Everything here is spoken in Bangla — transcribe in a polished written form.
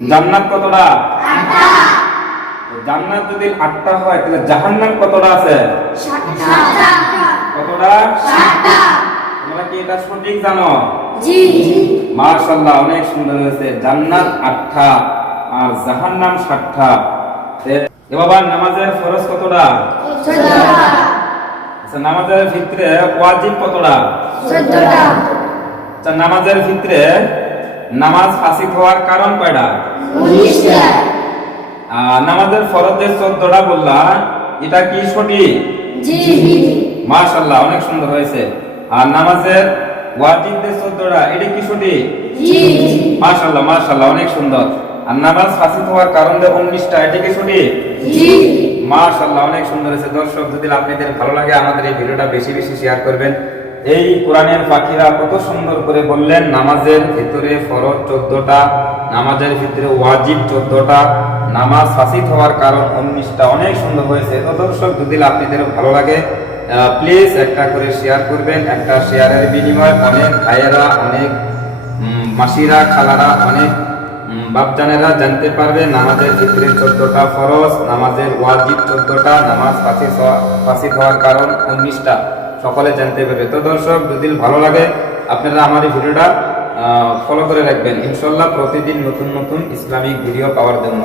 জান্নাত কতটা? জান্নাত যদি 8টা হয় তাহলে জাহান্নাম কতটা আছে? 7টা। কতটা? 7টা। তোমরা কি এটা সঠিক জানো? জি। মাশাআল্লাহ, অনেক সুন্দর হয়েছে। জান্নাত 8টা আর জাহান্নাম 7টা। এ বাবা, নামাজের ফরজ কতটা? 14টা। আচ্ছা, নামাজের ভিতরে ওয়াজিব কতটা? 14টা। আচ্ছা, নামাজের ভিতরে নামাজ ফাসিদ হওয়ার কারণ কয়টা? 19টা। নামাজের ফরজ যে 14টা বললা, এটা কি সঠিক? জি। মাশাআল্লাহ, অনেক সুন্দর হয়েছে। আর নামাজের ওয়াজিব যে 14টা, এটা কি সঠিক? জি। মাশাআল্লাহ মাশাআল্লাহ, অনেক সুন্দর। আর নামাজ ফাসিদ হওয়ার কারণ যে 19টা, এটা কি সঠিক? জি। মাশাআল্লাহ, অনেক সুন্দর হয়েছে। দর্শক, যদি আপনাদের ভালো লাগে আমাদের এই ভিডিওটা বেশি বেশি শেয়ার করবেন। এই কোরআনের পাখিরা কত সুন্দর করে বললেন, নামাজের ভিতরে ফরজ 14টা, নামাজের ভিতরে ওয়াজিব 14টা, নামাজ ফাসিদ হওয়ার কারণ 19টা। অনেক সুন্দর হয়েছে। তো দর্শক, যদি আপনাদের ভালো লাগে প্লিজ একটা করে শেয়ার করবেন। একটা শেয়ারের বিনিময়ে অনেক ভাইয়েরা, অনেক মাসিরা, খালারা, অনেক বাপজানেরা জানতে পারবে নামাজের ভিতরে 14টা ফরজ, নামাজের ওয়াজিব 14টা, নামাজ ফাসিদ হওয়ার কারণ 19টা, সকলে জানতে পারবে। তো দর্শক, যদি ভালো লাগে আপনারা আমার এই ভিডিওটা ফলো করে রাখবেন, ইনশাআল্লাহ প্রতিদিন নতুন নতুন ইসলামিক ভিডিও পাওয়ার জন্য।